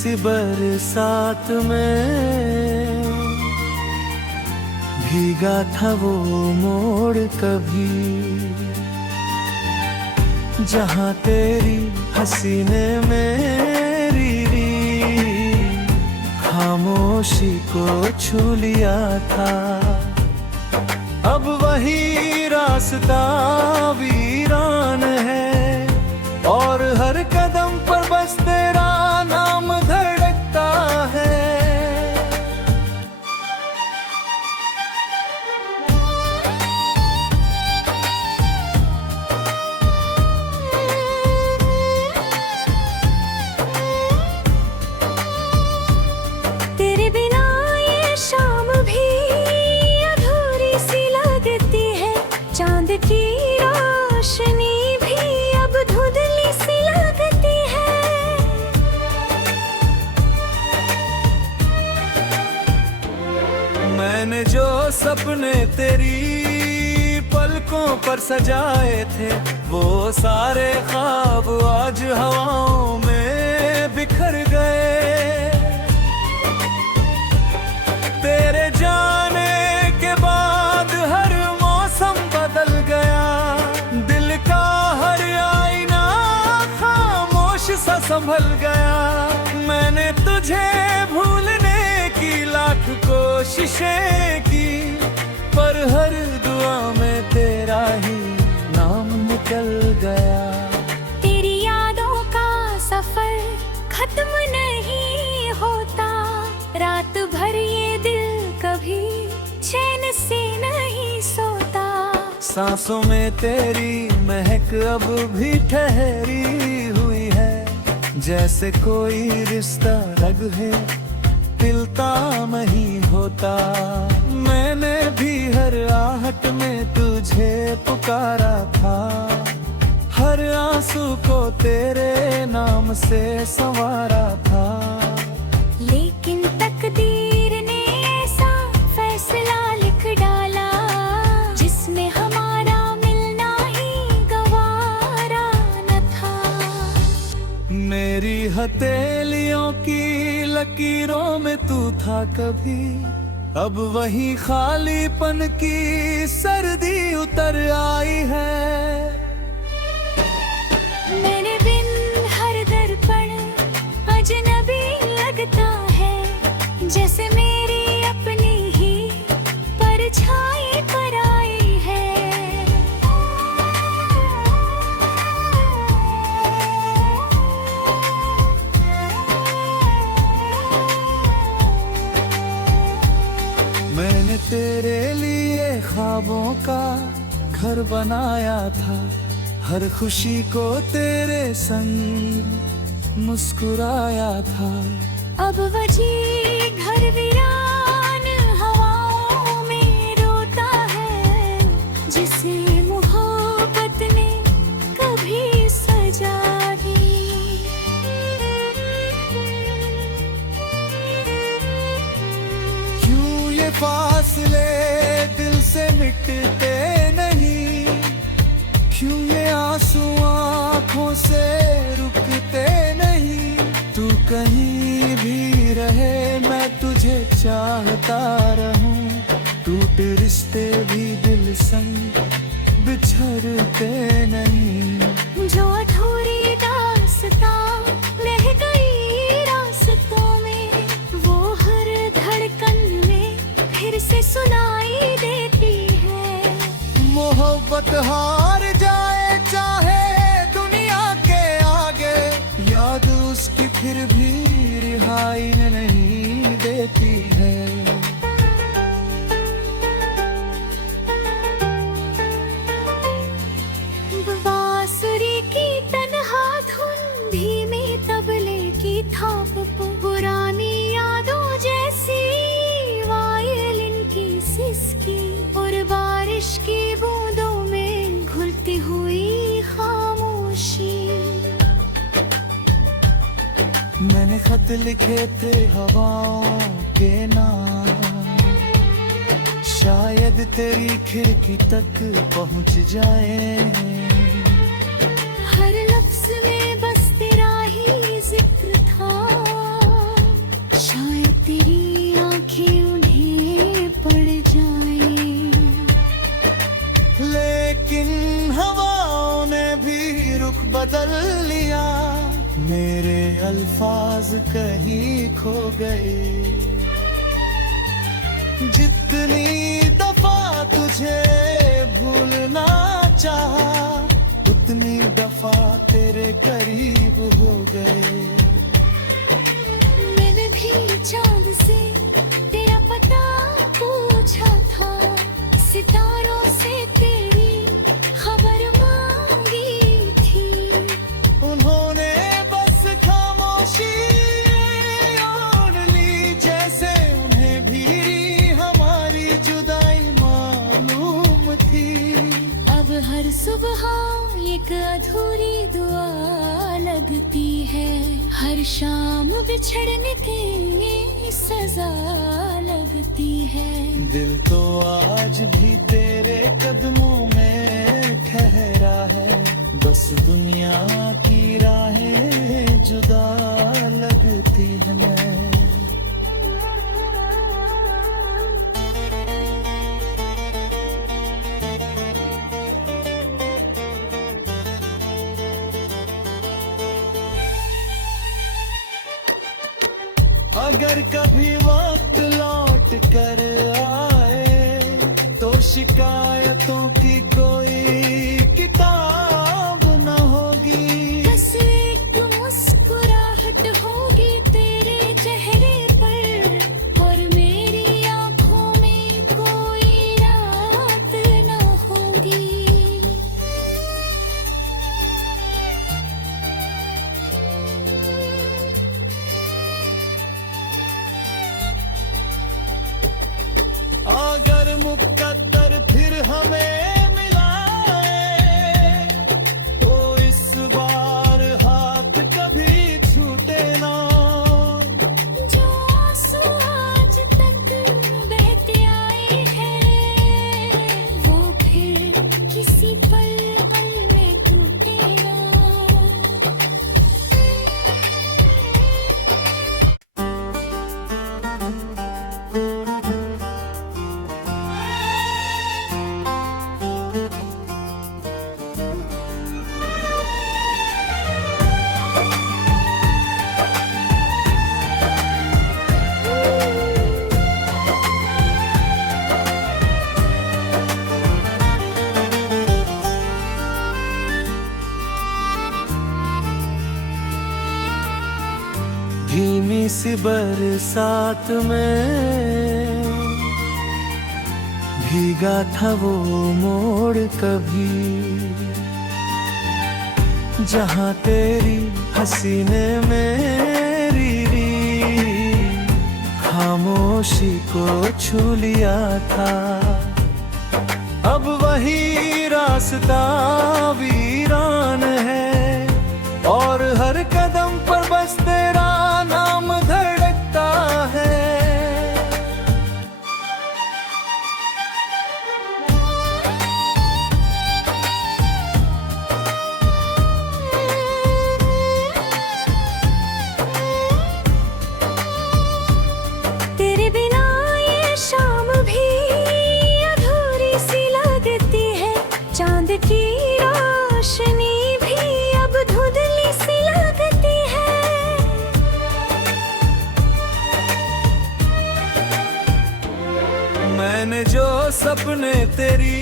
किसी बरसात में भीगा था वो मोड़ कभी, जहाँ तेरी हंसी ने मेरी खामोशी को छू लिया था। अब वही रास्ता वीरान है और हर कदम पर बस तेरा नाम धड़कता है। तेरे बिना ये शाम भी अधूरी सी लगती है, चांद की रोशनी भी अब धुंधली सी लगती है। मैंने जो सपने तेरी पलकों पर सजाए थे, वो सारे ख्वाब आज हवाओं में बिखर गए। तेरे जाने के बाद हर मौसम बदल गया, दिल का हर आईना खामोश सा संभल गया। मैंने तुझे भूलने की लाख कोशिशें की, पर हर दुआ में तेरा ही नाम निकल गया। तेरी यादों का सफर खत्म नहीं होता, रात भर ये दिल कभी चैन से नहीं सोता। सांसों में तेरी महक अब भी ठहरी हुई है, जैसे कोई रिश्ता रग है तिलता नहीं होता। मैंने भी हर आहट में तुझे पुकारा था, हर आंसू को तेरे नाम से संवारा था। लेकिन तकदीर ने ऐसा फैसला लिख डाला, जिसमें हमारा मिलना ही गवारा न था। मेरी हथेलियों की लकीरों में तू था कभी, अब वही खालीपन की सर्दी उतर आई है। मेरे बिन हर दर्पण अजनबी लगता है, जैसे मेरी अपनी ही परछाई पर आई है। मैंने तेरे लिए ख्वाबों का घर बनाया था, हर खुशी को तेरे संग मुस्कुराया था। अब वही घर वीरान हवाओं में रोता है, जिसे मोहब्बत ने कभी सजा दी। क्यों ये फासले दिल से मिटते नहीं, क्यों ये आंसू आँखों से रुकते नहीं। तू कहीं भी रहे मैं तुझे चाहता रहूं, टूटे रिश्ते भी दिल संग बिछड़ते नहीं। जो अधूरी दास्तां रह गई रास्तों में, वो हर धड़कन में फिर से सुनाई देती है। मोहब्बत हार जाए चाहे दुनिया के आगे, याद उसकी फिर भी रिहाई नहीं देती है। बांसुरी की तन्हा धुन, धीमे तबले की थाप, पुरानी यादों जैसी वायलिन की सिसकी, और बारिश की बूंदों में घुलती हुई खामोशी। मैंने खत लिखे थे हवाओं के नाम, शायद तेरी खिड़की तक पहुंच जाए। हर लफ्ज में बस तेरा ही जिक्र था, कहीं खो गए। जितनी दफा तुझे भूलना चाहा, उतनी दफा तेरे करीब हो गए। मैंने भी चांद से तेरा पता पूछा था, सितारों से तेरी खबर मांगी थी। उन्होंने बस खामोशी ओढ़ ली, जैसे उन्हें भी हमारी जुदाई मालूम थी। अब हर सुबह एक अधूरी दुआ लगती है, हर शाम बिछड़ने की सजा लगती है। दिल तो आज भी तेरे कदमों में ठहरा है, बस दुनिया की राहें जुदा लगती है। अगर कभी वक्त लौट कर आए, तो शिकायतों की कोई किताब न होगी। बस एक मुस्कुराहट होगी तेरे चेहरे पर, और मेरी आंखों में कोई रात न होगी। अगर मुकद्दर फिर हमें मिलाए, तो इस बार हाथ कभी छूटे ना। जो आंसू आज तक बहते आए हैं, वो फिर किसी पल में टूटे ना। धीमी सी बरसात में भीगा था वो मोड़ कभी, जहाँ तेरी हंसी ने मेरी खामोशी को छू लिया था। अब वही रास्ता वीरान है, और हर कदम पर बस तेरा नाम धड़कता है। तेरे बिना ये शाम भी अधूरी सी लगती है, चांद की रोशनी भी अब धुंधली सी लगती है। मैंने जो सपने तेरी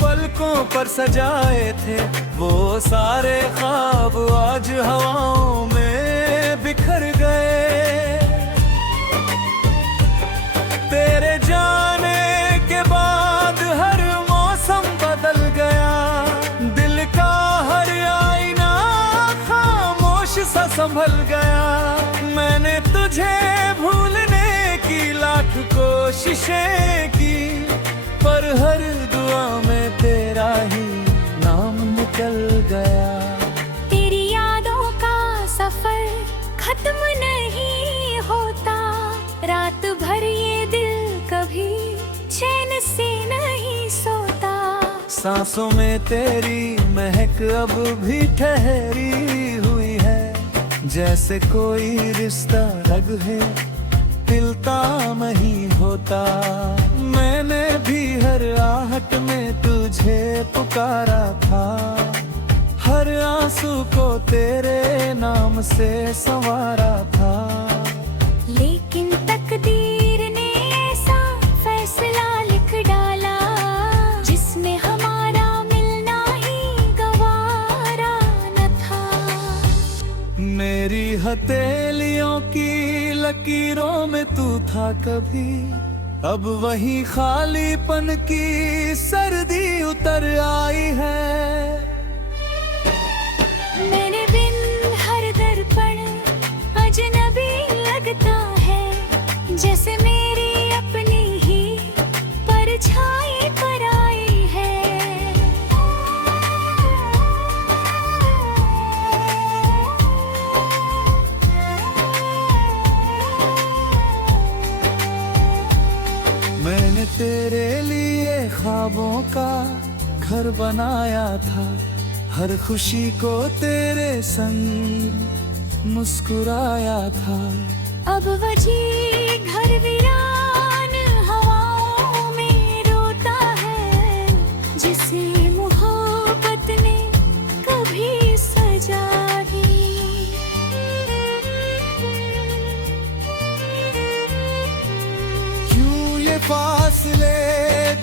पलकों पर सजाए थे, वो सारे ख्वाब आज हवाओं में बिखर गए। तेरे जाने के बाद हर मौसम बदल गया, दिल का हर आईना खामोश सा संभल गया। मैंने तुझे भूलने की लाख कोशिशें की, पर हर दुआ में तेरा ही नाम निकल गया। तेरी यादों का सफर खत्म नहीं होता, रात भर ये दिल कभी चैन से नहीं सोता। सांसों में तेरी महक अब भी ठहरी हुई है, जैसे कोई रिश्ता रग है तिलता नहीं होता। मैंने भी हर आहट में तुझे पुकारा था, हर हर आंसू को तेरे नाम से संवारा था। लेकिन तकदीर ने ऐसा फैसला लिख डाला जिसमें हमारा मिलना ही गवारा न था। मेरी हथेलियों की लकीरों में तू था कभी, अब वही खालीपन की सर्दी उतर आई है। मेरे बिन हर दर्पण अजनबी लगता है, जैसे मेरी अपनी ही परछाई पर आई है। मैंने तेरे लिए ख्वाबों का घर बनाया था, हर खुशी को तेरे संग मुस्कुराया था। अब वही घर वीरान हवाओं में रोता है, जिसे मोहब्बत ने कभी सजा दी। क्यों ये फासले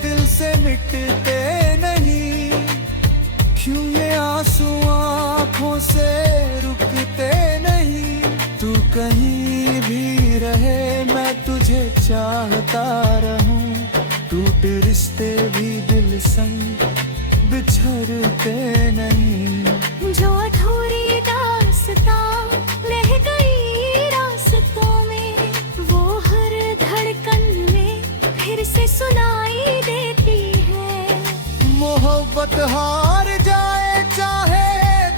दिल से मिटते नहीं, क्यों ये आंसू आँखों से रुकते नहीं। तू कहीं भी रहे मैं तुझे चाहता रहूं, टूटे रिश्ते भी दिल संग बिछड़ते नहीं। जो अधूरी दास्तां रह गई रास्तों में, वो हर धड़कन में फिर से सुनाई देती है। मोहब्बत हार जाए चाहे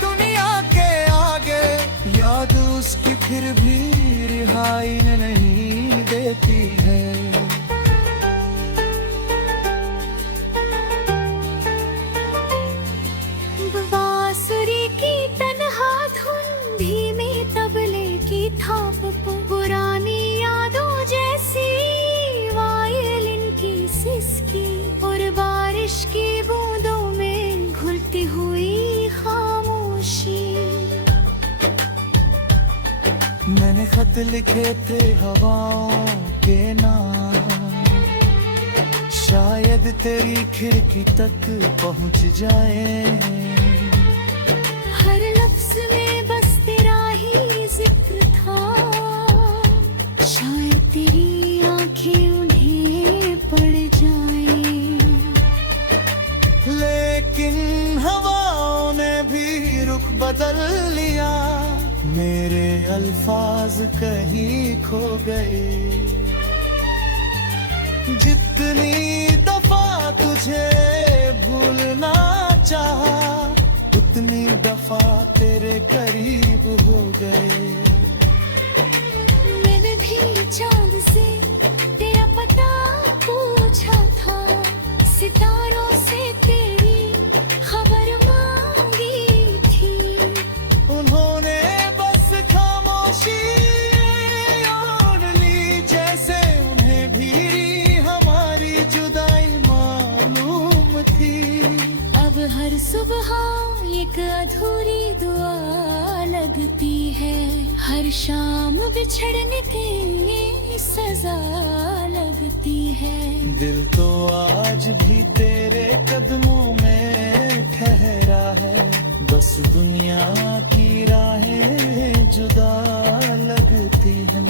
दुनिया के आगे, याद उसकी फिर भी रिहाई नहीं देती है। बांसुरी की तन्हा धुन, धीमे तबले की थाप, पुरानी यादों जैसी वायलिन की सिसकी, और बारिश की बूंदों में घुलती हुई खामोशी। मैंने खत लिखे थे हवाओं के नाम, शायद तेरी खिड़की तक पहुंच जाए। हर लफ्ज में बस तेरा ही जिक्र था, शायद तेरी आंखें उन्हें पड़ जाएं। लेकिन हवाओं ने भी रुख बदल लिया, मेरे अल्फाज कहीं खो गए। जितनी दफा तुझे भूलना चाहा, उतनी दफा तेरे करीब हो गए। मैंने भी चांद से तेरा पता पूछा था, सितारों से तेरी खबर मांगी थी। उन्होंने बस खामोशी ओढ़ ली, जैसे उन्हें भी हमारी जुदाई मालूम थी। अब हर सुबह एक अधूरी दुआ लगती है, हर शाम बिछड़ने की सजा लगती है। दिल तो आज भी तेरे कदमों में ठहरा है, बस दुनिया की राहें जुदा लगती है।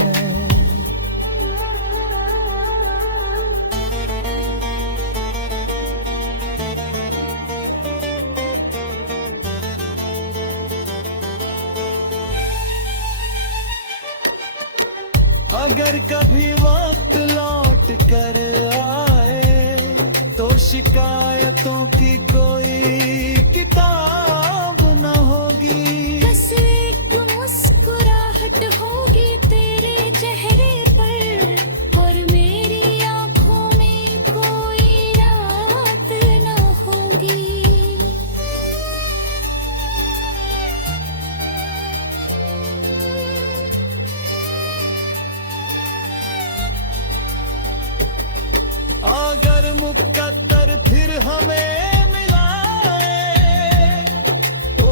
अगर कभी वक्त लौट कर आए, तो शिकायतों की कोई किताब न होगी। बस एक मुस्कुराहट होगी तेरे चेहरे पर, और मेरी आंखों में कोई रात न होगी। अगर मुकद्दर फिर हमें मिलाए, तो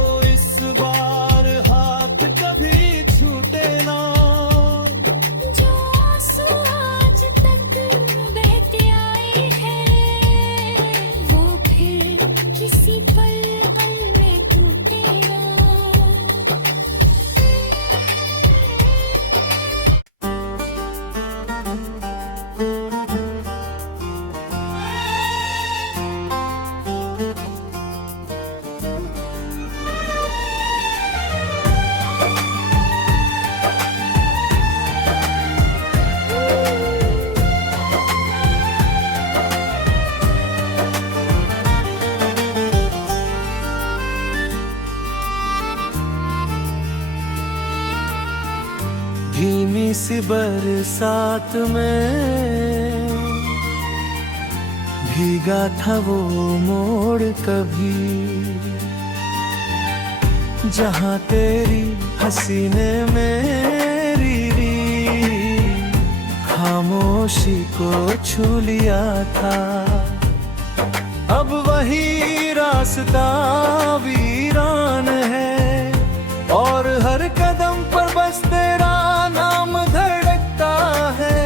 सी बरसात में भीगा था वो मोड़ कभी, जहाँ तेरी हंसी ने मेरी खामोशी को छू लिया था। अब वही रास्ता वीरान है और हर कदम पर बस तेरा नाम धड़कता है।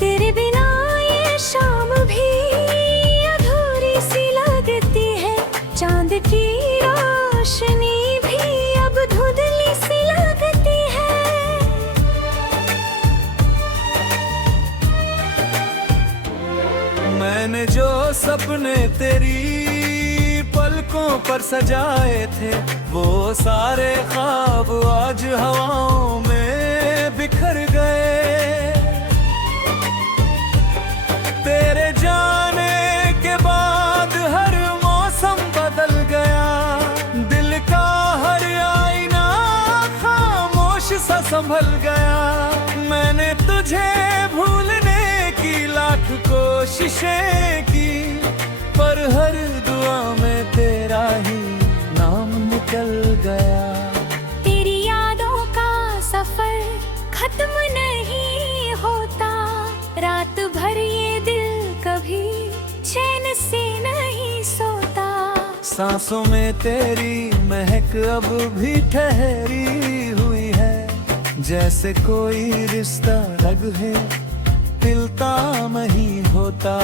तेरे बिना ये शाम भी अधूरी सी लगती है, चांद की रोशनी भी अब धुंधली सी लगती है। मैंने जो सपने तेरी पलकों पर सजाए थे, वो सारे ख्वाब आज हवाओं में बिखर गए। तेरे जाने के बाद हर मौसम बदल गया, दिल का हर आईना खामोश सा संभल गया। मैंने तुझे भूलने की लाख कोशिशें की, पर हर दुआ में तेरा ही नाम निकल गया। तेरी यादों का सफर खत्म नहीं होता, रात भर ये दिल कभी चैन से नहीं सोता। सांसों में तेरी महक अब भी ठहरी हुई है, जैसे कोई रिश्ता रग है तिलता नहीं होता।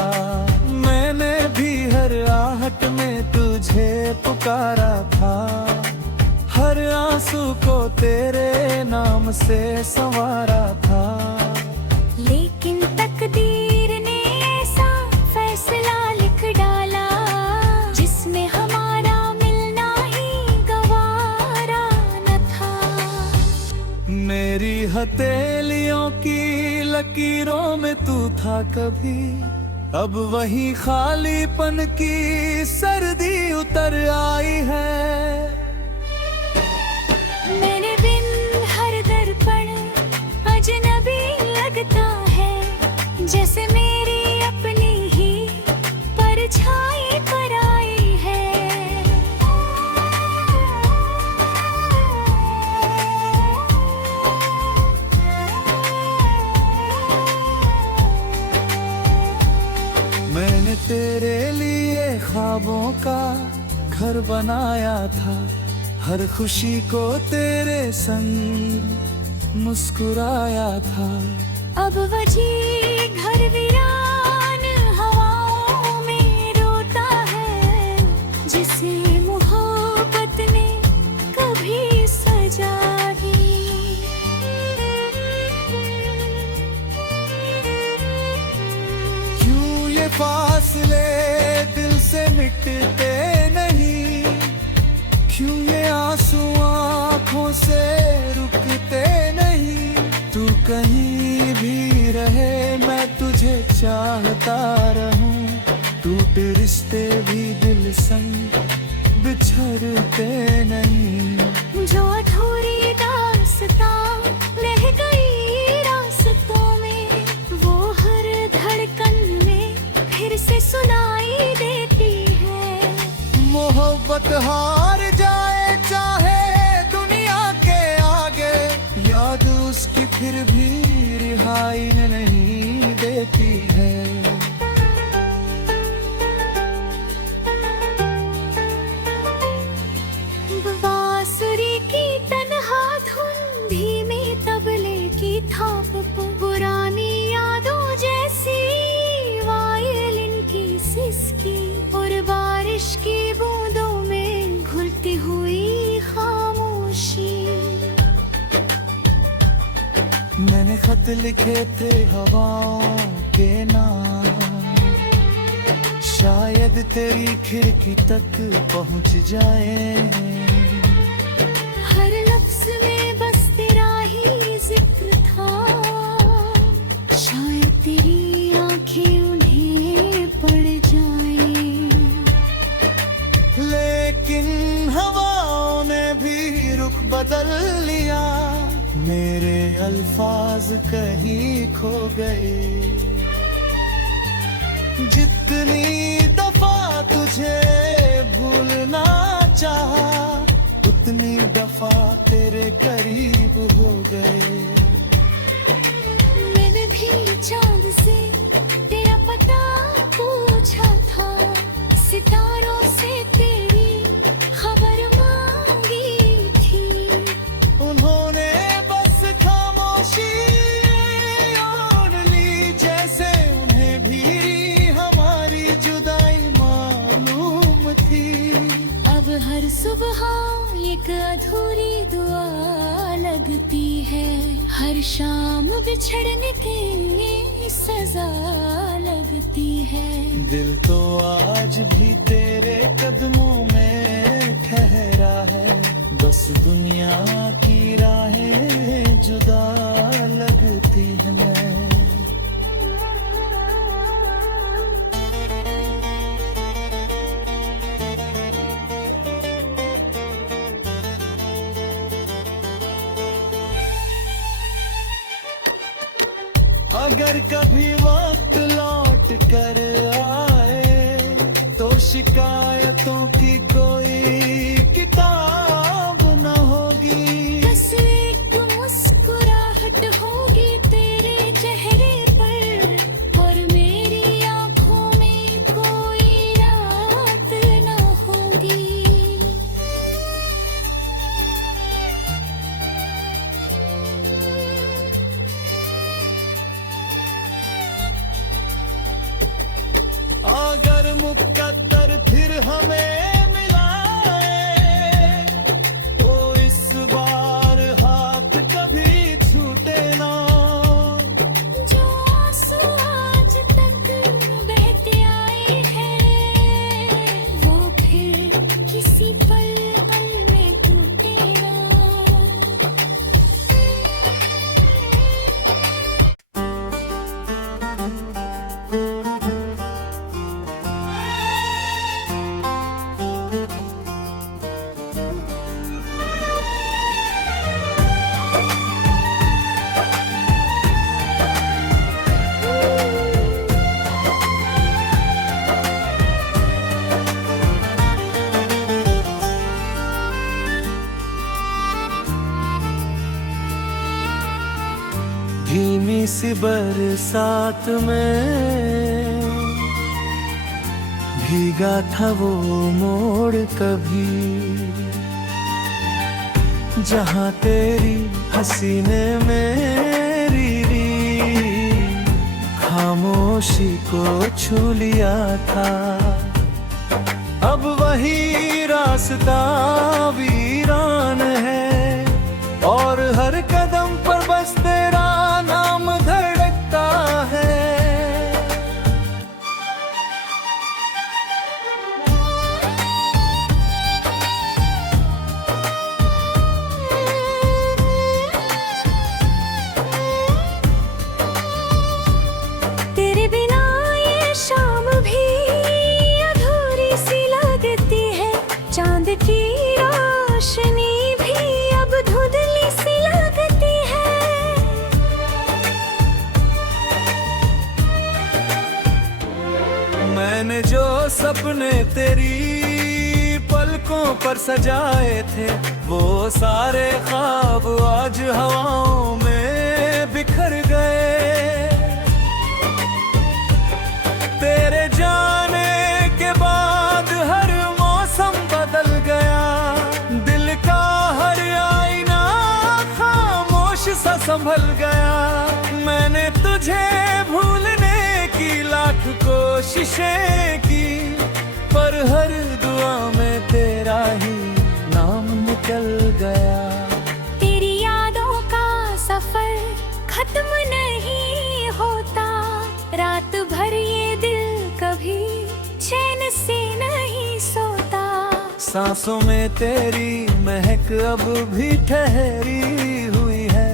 मैंने भी हर आहट में तुझे पुकारा था, हर आंसू को तेरे नाम से संवारा था। लेकिन तकदीर ने ऐसा फैसला लिख डाला, जिसमें हमारा मिलना ही गवारा न था। मेरी हथेलियों की लकीरों में तू था कभी, अब वही खालीपन की सर्दी उतर आई है। मेरे बिन हर दर्पण अजनबी लगता है, जैसे मेरी अपनी ही परछाई पर आई है। मैंने तेरे लिए ख्वाबों का घर बनाया था, हर खुशी को तेरे संग मुस्कुराया था। अब वही घर वीरान हवाओं में रोता है, जिसे मोहब्बत ने कभी सजा ही। क्यों ये फासले दिल से मिटते नहीं, क्यों ये आंसू आँखों से रुकते नहीं। तू कहीं भी रहे मैं तुझे चाहता रहूं, टूटे रिश्ते भी दिल संग बिछड़ते नहीं। जो अधूरी दास्तां रह गई रास्तों में, वो हर धड़कन में फिर से सुनाई देती है। मोहब्बत हार जाए चाहे दुनिया के आगे, याद उसकी फिर भी रिहाई नहीं देती है। बांसुरी की तन्हा धुन, धीमे तबले की थाप, पुरानी यादों जैसी वायलिन की सिसकी, और बारिश की बूंदों में घुलती हुई खामोशी। मैंने खत लिखे थे हवाओं के नाम, शायद तेरी खिड़की तक पहुंच जाए। हर लफ्ज में बस तेरा ही जिक्र था, कहीं खो गए। जितनी दफा तुझे भूलना चाहा, उतनी दफा तेरे करीब हो गए। मैंने भी चांद से तेरा पता पूछा था, सितारों से तेरी खबर मांगी थी। उन्होंने बस खामोशी ओढ़ ली, जैसे उन्हें भी हमारी जुदाई मालूम थी। अब हर सुबह एक अधूरी दुआ लगती है, हर शाम बिछड़ने की सजा लगती है। दिल तो आज भी तेरे कदमों में ठहरा है, बस दुनिया की राहें जुदा लगती है। मैं अगर कभी वक्त लौट कर आए, तो शिकायतों की कोई किताब न होगी। बस एक मुस्कुराहट होगी तेरे चेहरे पर, और मेरी आंखों में कोई रात न होगी। अगर मुकद्दर फिर हमें मिलाए, तो इस बार हाथ कभी छूटे ना। जो आंसू आज तक बहते आए हैं, वो फिर किसी पल में टूटे ना। धीमी सी बरसात में भीगा था वो मोड़ कभी, जहाँ तेरी हंसी ने मेरी खामोशी को छू लिया था। अब वही रास्ता वीरान है, और हर कदम पर बस तेरा नाम धड़कता है। तेरे बिना ये शाम भी अधूरी सी लगती है, चांद की रोशनी भी अब धुंधली सी लगती है। मैंने जो सपने तेरी पलकों पर सजाए थे, वो सारे ख्वाब आज हवाओं में बिखर गए। तेरे जाने के बाद हर मौसम बदल गया, दिल का हर आईना खामोश सा संभल गया। मैंने तुझे भूलने की लाख कोशिशें की, पर हर दुआ में तेरा ही नाम निकल गया। तेरी यादों का सफर खत्म नहीं होता, रात भर ये दिल कभी चैन से नहीं सोता। सांसों में तेरी महक अब भी ठहरी हुई है,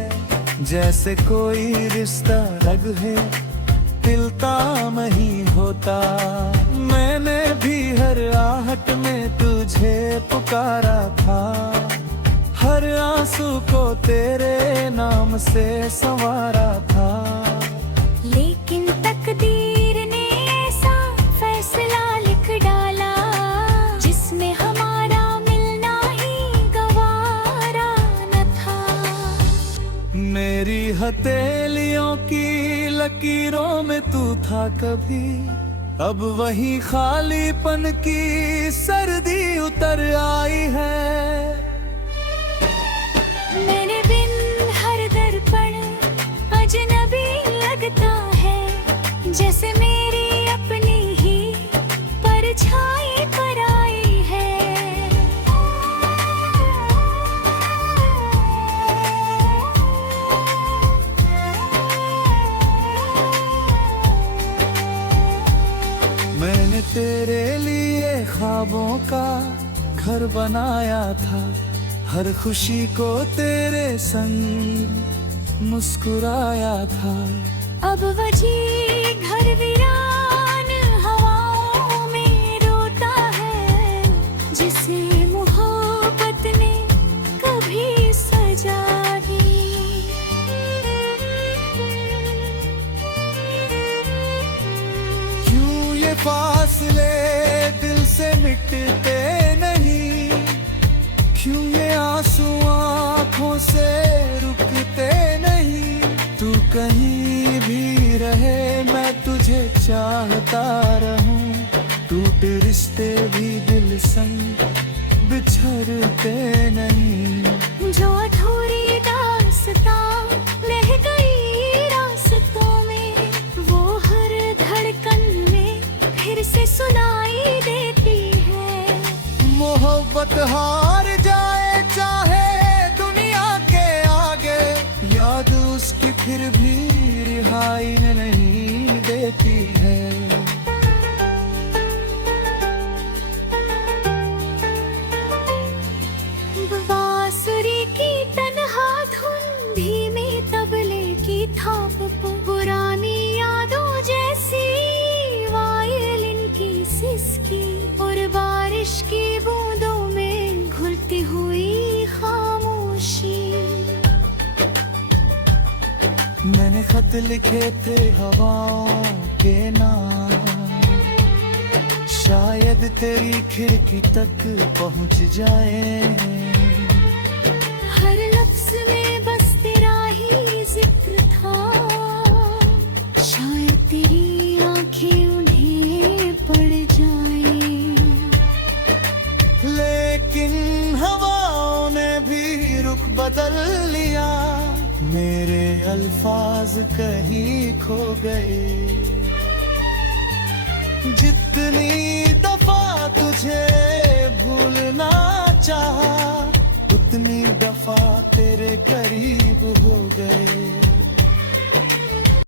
जैसे कोई रिश्ता रग है तिलता नहीं होता। मैंने भी हर आहट में तुझे पुकारा था, हर आंसू को तेरे नाम से संवारा था। लेकिन तकदीर ने ऐसा फैसला लिख डाला जिसमें हमारा मिलना ही गवारा न था। मेरी हथेलियों की लकीरों में तू था कभी, अब वही खालीपन की सर्दी उतर आई है। मेरे बिन हर दर्पण अजनबी लगता है, जैसे मेरी अपनी ही परछाई पर आई है। मैंने तेरे लिए ख्वाबों का घर बनाया था, हर खुशी को तेरे संग मुस्कुराया था। अब वही घर वीरान हवाओं में रोता है, जिसे मोहब्बत ने कभी सजा दी। क्यों ये फासले दिल से मिटते नहीं, क्यों ये आंसू आँखों से रुकते नहीं। तू कहीं भी रहे मैं तुझे चाहता रहूं, टूटे रिश्ते भी दिल संग बिछड़ते नहीं। जो अधूरी दास्तां रह गई रास्तों में, वो हर धड़कन में फिर से सुनाई देती है। मोहब्बत हार जाए चाहे दुनिया के आगे, याद उसकी फिर भी रिहाई नहीं देती है। बांसुरी की तन्हा धुन, धीमे तबले की थाप पर, पुरानी यादों जैसी वायलिन की सिसकी, और बारिश की बूंदों में घुलती हुई खामोशी। मैंने खत लिखे थे हवाओं के नाम, शायद तेरी खिड़की तक पहुंच जाए। हर लफ्ज में बस तेरा ही जिक्र था, शायद तेरी आंखें उन्हें पड़ जाए। लेकिन हवाओं ने भी रुख बदल लिया, मेरे अल्फाज कहीं खो गए। जितनी दफा तुझे भूलना चाहा, उतनी दफा तेरे करीब हो गए।